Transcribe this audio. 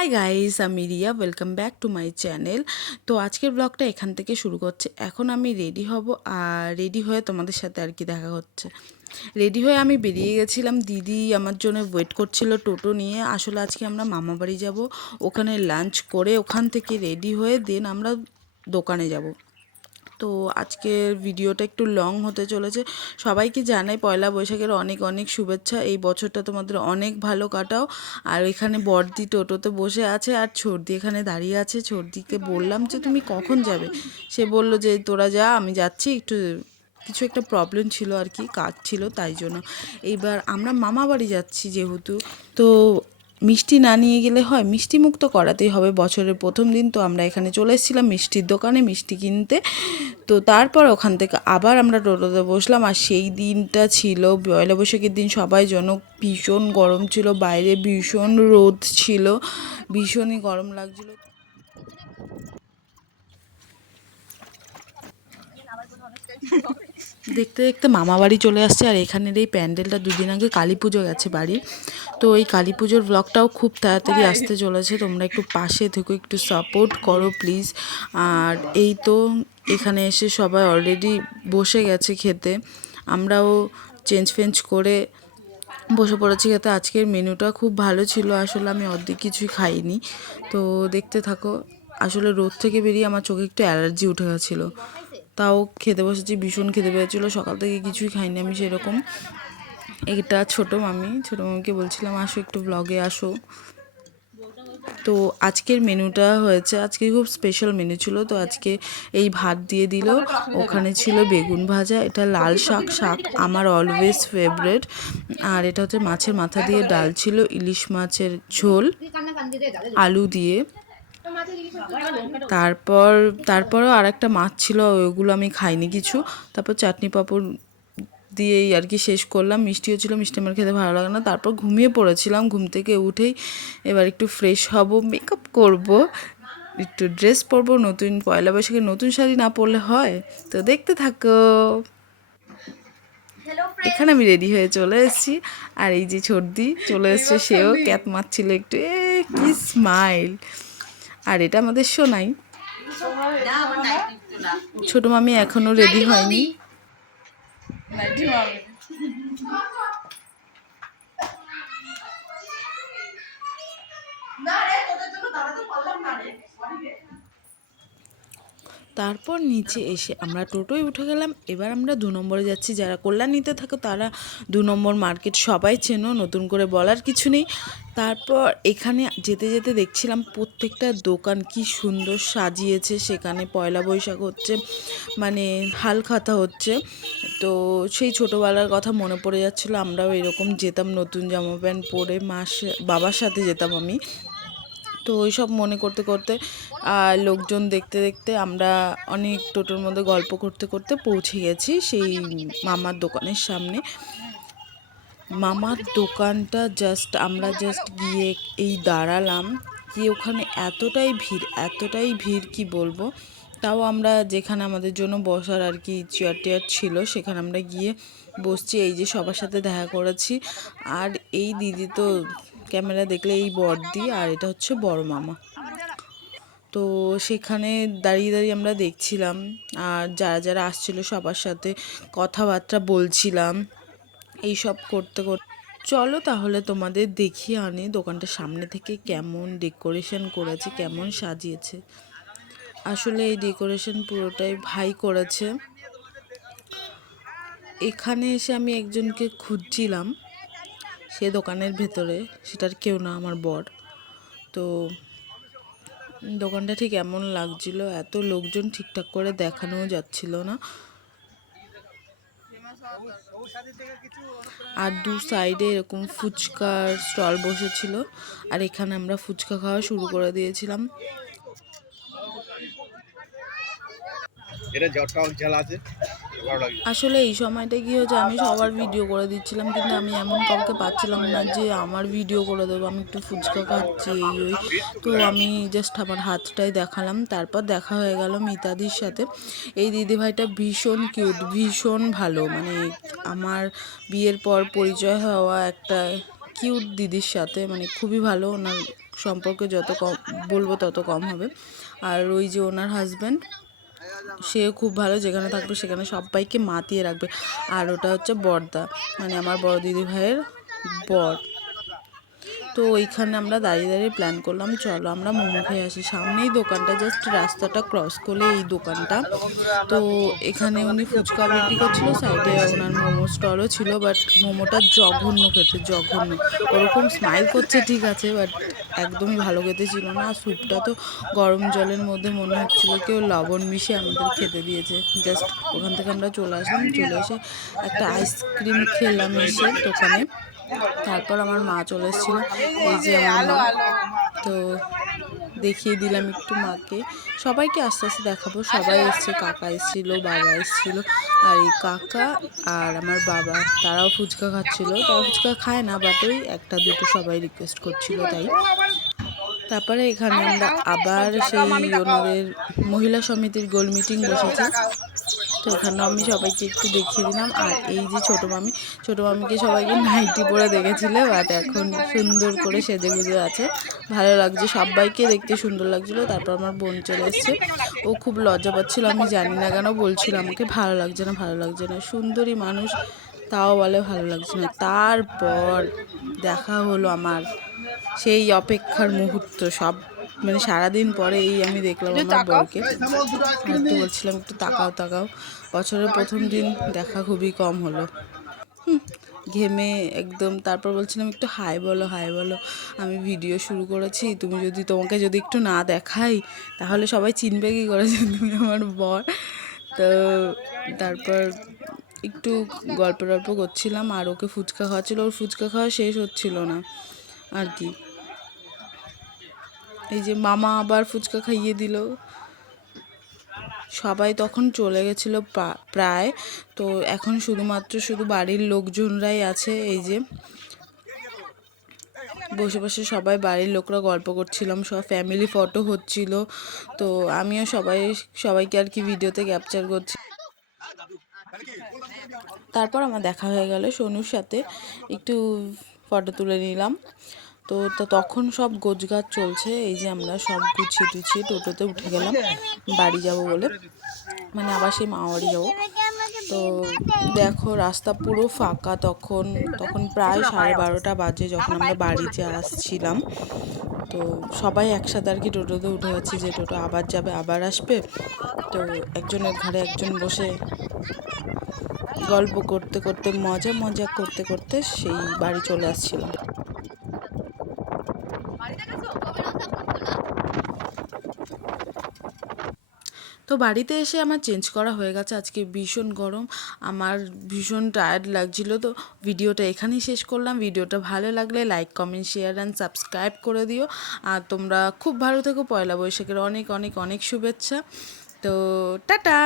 Hi guys, আমি Riya. Welcome back to my channel. তো আজকের ব্লগটা এখান থেকে শুরু করছে। এখন আমি রেডি হব, আর রেডি হয়ে তোমাদের সাথে আর কি দেখা হচ্ছে। রেডি হয়ে আমি বেরিয়ে গেছিলাম, দিদি আমার জন্য ওয়েট করছিল টোটো নিয়ে। আসলে আজকে আমরা মামা বাড়ি যাব, ওখানে লাঞ্চ করে ওখান থেকে রেডি হয়ে দেন আমরা দোকানে যাব। তো আজকের ভিডিওটা একটু লং হতে চলেছে। সবাইকে জানাই পয়লা বৈশাখের অনেক অনেক শুভেচ্ছা। এই বছরটা তোমাদের অনেক ভালো কাটাও। আর এখানে বড়দি টোটোতে বসে আছে, আর ছোড়দি এখানে দাঁড়িয়ে আছে। ছোড়দিকে বললাম যে তুমি কখন যাবে, সে বলল যে তোরা যা, আমি যাচ্ছি। একটু কিছু একটা প্রবলেম ছিল আর কি, কাজ ছিল তাই জন্য। এইবার আমরা মামা বাড়ি যাচ্ছি যেহেতু, তো মিষ্টি না নিয়ে গেলে হয়, মিষ্টি মুখ তো করাতেই হবে বছরের প্রথম দিন। তো আমরা এখানে চলে এসেছিলাম মিষ্টির দোকানে মিষ্টি কিনতে। তো তারপর ওখান থেকে আবার আমরা টোটোতে বসলাম। আর সেই দিনটা ছিল পয়লা বৈশাখের দিন, সবাই যেন ভীষণ গরম ছিল, বাইরে ভীষণ রোদ ছিল, ভীষণই গরম লাগছিল। দেখতে দেখতে মামা বাড়ি চলে আসছে। আর এখানের এই প্যান্ডেলটা দুদিন আগে কালী পুজো গেছে বাড়ির, তো এই কালী পুজোর ব্লগটাও খুব তাড়াতাড়ি আসতে চলেছে। তোমরা একটু পাশে থেকো, একটু সাপোর্ট করো প্লিজ। আর এই তো এখানে এসে সবাই অলরেডি বসে গেছে খেতে, আমরাও চেঞ্জ ফেঞ্জ করে বসে পড়েছি খেতে। আজকের মেনুটা খুব ভালো ছিল, আসলে আমি অর্ধেক কিছুই খাইনি। তো দেখতে থাকো। আসলে রোদ থেকে বেরিয়ে আমার চোখে একটু অ্যালার্জি উঠে গেছিলো, তাও খেতে বসেছি। ভীষণ খেতে পেয়েছিলো, সকাল থেকে কিছুই খাইনি আমি সেরকম। এটা ছোটো মামিকে বলছিলাম আসো একটু ব্লগে আসো। তো আজকের মেনুটা হয়েছে, আজকে খুব স্পেশাল মেনু ছিল। তো আজকে এই ভাত দিয়ে দিল, ওখানে ছিল বেগুন ভাজা, এটা লাল শাক আমার অলওয়েজ ফেভারেট। আর এটা হচ্ছে মাছের মাথা দিয়ে ডাল ছিল, ইলিশ মাছের ঝোল আলু দিয়ে। তারপরও আর একটা মাছ ছিল, ওইগুলো আমি খাইনি কিছু। তারপর চাটনি পাঁপড় দিয়েই আর কি শেষ করলাম। মিষ্টিও ছিল, মিষ্টি আমার খেতে ভালো লাগে না। তারপর ঘুমিয়ে পড়েছিলাম। ঘুম থেকে উঠেই এবার একটু ফ্রেশ হব, মেকআপ করব, একটু ড্রেস পরবো নতুন। পয়লা বৈশাখে নতুন শাড়ি না পরলে হয়? তো দেখতে থাকো। এখানে আমি রেডি হয়ে চলে এসেছি, আর এই যে ছোটদি চলে এসছে, সেও ক্যাপ মারছিল একটু। কি স্মাইল! আর এটা আমাদের সোনাই। ছোট মামি এখনো রেডি হয়নি। তারপর নিচে এসে আমরা টোটোয় উঠে গেলাম। এবার আমরা 2 নম্বরে যাচ্ছি। যারা কল্যাণীতে থাকো তারা 2 নম্বর মার্কেট সবাই চেনো, নতুন করে বলার কিছু নেই। তারপর এখানে যেতে যেতে দেখছিলাম প্রত্যেকটা দোকান কি সুন্দর সাজিয়েছে। সেখানে পয়লা বৈশাখ হচ্ছে, মানে হালখাতা হচ্ছে। তো সেই ছোটোবেলার কথা মনে পড়ে যাচ্ছিলো। আমরাও এরকম যেতাম নতুন জামা প্যান্ট পরে, বাবার সাথে যেতাম আমি। তো ওই সব মনে করতে করতে লোকজন দেখতে দেখতে আমরা অনেক টোটোর মধ্যে গল্প করতে করতে পৌঁছে গেছি সেই মামার দোকানের সামনে। মামার দোকানটা আমরা জাস্ট গিয়ে এই দাঁড়ালাম, গিয়ে ওখানে এতটাই ভিড় কি বলবো। তাও আমরা যেখানে আমাদের জন্য বসার আর কি চেয়ার টেয়ার ছিল, সেখানে আমরা গিয়ে বসছি। এই যে সবার সাথে দেখা করেছি। আর এই দিদি তো ক্যামেরা দেখলে এই বড়দি, আর এটা হচ্ছে বড় মামা। তো সেখানে দাঁড়িয়ে দাঁড়িয়ে আমরা দেখছিলাম, আর যারা যারা আসছিল সবার সাথে কথাবার্তা বলছিলাম, এই সব করতে করতে। চলো তাহলে তোমাদের দেখিয়ে আনি দোকানটার সামনে থেকে কেমন ডেকোরেশন করেছে, কেমন সাজিয়েছে। আসলে এই ডেকোরেশন পুরোটাই ভাই করেছে। এখানে এসে আমি একজনকে খুঁজছিলাম, সে দোকানের ভেতরে, সেটার কেউ না, আমার বর। তো দোকানটা ঠিক এমন লাগছিল, এত লোকজন ঠিকঠাক করে দেখানোও যাচ্ছিল না। আর দু সাইডে এরকম ফুচকার স্টল বসেছিল, আর এখানে আমরা ফুচকা খাওয়া শুরু করে দিয়েছিলাম। আসলে এই সময়টা কি হচ্ছে, আমি সবার ভিডিও করে দিচ্ছিলাম, কিন্তু আমি এমন কাউকে পাচ্ছিলাম না যে আমার ভিডিও করে দেবো। আমি একটু ফুচকা খাচ্ছি এই ওই, তো আমি জাস্ট আমার হাতটাই দেখালাম। তারপর দেখা হয়ে গেল মিতাদির সাথে। এই দিদিভাইটা ভীষণ কিউট, ভীষণ ভালো, মানে আমার বিয়ের পর পরিচয় হওয়া একটা কিউট দিদির সাথে, মানে খুবই ভালো। ওনার সম্পর্কে যত কম বলবো তত কম হবে। আর ওই যে ওনার হাজব্যান্ড, সে খুব ভালো, যেখানে থাকবে সেখানে সবাইকে মাতিয়ে রাখবে। আর ওটা হচ্ছে বড়দা, মানে আমার বড় দিদি ভাইয়ের বর। তো ওইখানে আমরা দাঁড়িয়ে দাঁড়িয়ে প্ল্যান করলাম চলো আমরা মোমো খেয়ে আসি। সামনেই দোকানটা, জাস্ট রাস্তাটা ক্রস করলে এই দোকানটা। তো এখানে উনি ফুচকা বিক্রি করছিল, সাইডে ওনার মোমো স্টলও ছিল, বাট মোমোটা জঘন্য খেতে, জঘন্য। ওরকম স্মাইল করছে ঠিক আছে, বাট একদমই ভালো খেতে ছিল না। আর স্যুপটা তো গরম জলের মধ্যে মনে হচ্ছিলো কেউ লবণ মিশিয়ে আমাদের খেতে দিয়েছে। জাস্ট ওখান থেকে আমরা চলে আসলাম, চলে এসে একটা আইসক্রিম খেলাম এসে দোকানে। তারপর আমার মা চলে এসেছিলো, এই যে আমার মা। তো দেখিয়ে দিলাম একটু মাকে, সবাইকে আস্তে আস্তে দেখাবো। সবাই এসছে, কাকা এসেছিলো, বাবা এসেছিলো, আর এই কাকা আর আমার বাবা তারাও ফুচকা খাচ্ছিলো। তারা ফুচকা খায় না, বাট ওই একটা দুটো সবাই রিকোয়েস্ট করছিলো তাই। তারপরে এখানে আমরা আবার সেই ওনাদের মহিলা সমিতির গোল মিটিং বসেছে, তো এখানেও আমি সবাইকে একটু দেখিয়ে দিলাম। আর এই যে ছোটো মামিকে সবাইকে নাইটি পরে দেখেছিল, বাট এখন সুন্দর করে সেজে গুজে আছে, ভালো লাগছে, সবাইকে দেখতে সুন্দর লাগছিলো। তারপর আমার বোন চলে এসছে, ও খুব লজ্জা পাচ্ছিলো, আমি জানি না কেন বলছিল আমাকে ভালো লাগছে না, ভালো লাগছে না। সুন্দরী মানুষ তাও বলে ভালো লাগছে না। তারপর দেখা হলো আমার সেই অপেক্ষার মুহূর্ত, সব মানে সারাদিন পরে এই আমি দেখলাম আমার বরকে। আর একটু বলছিলাম একটু তাকাও তাকাও, বছরের প্রথম দিন দেখা খুবই কম হলো, ঘেমে একদম। তারপর বলছিলাম একটু হাই বলো, হাই বলো, আমি ভিডিও শুরু করেছি, তোমাকে যদি একটু না দেখাই তাহলে সবাই চিনবে কী করে যে তুমি আমার বর। তো তারপর একটু গল্প টল্প করছিলাম, আর ওকে ফুচকা খাওয়াচ্ছিল, ওর ফুচকা খাওয়া শেষ হচ্ছিল না আর কি। এই যে মামা আবার ফুচকা খাইয়ে দিল। সবাই তখন চলে গেছিলো প্রায়, তো এখন শুধু বাড়ির লোকজনরাই আছে। এই যে বসে বসে সবাই বাড়ির লোকরা গল্প করছিলাম, সব ফ্যামিলি ফটো হচ্ছিল। তো আমিও সবাইকে আর কি ভিডিওতে ক্যাপচার করছি। তারপর আমার দেখা হয়ে গেল সোনুর সাথে, একটু ফটো তুলে নিলাম। তো তখন সব গোছগাছ চলছে। এই যে আমরা সব গুছিয়ে টুছিয়ে টোটোতে উঠে গেলাম বাড়ি যাব বলে, মানে আবার সেই মামা বাড়ি যাবো। তো দেখো রাস্তা পুরো ফাঁকা, তখন প্রায় 12:30 বাজে যখন আমরা বাড়িতে আসছিলাম। তো সবাই একসাথে আর কি টোটোতে উঠে যাচ্ছি, যে টোটো আবার যাবে আবার আসবে। তো একজনের ঘাড়ে একজন বসে গল্প করতে করতে, মজা করতে করতে সেই বাড়ি চলে আসছিলাম। তো বাড়িতে এসে আমার চেঞ্জ করা হয়ে গেছে, আজকে ভীষণ গরম, আমার ভীষণ টায়ার্ড লাগছিল। তো ভিডিওটা এখানেই শেষ করলাম। ভিডিওটা ভালো লাগলে like comment share and subscribe করে দিও। আর তোমরা খুব ভালো থেকো, পয়লা বৈশাখের অনেক অনেক অনেক শুভেচ্ছা। তো টাটা।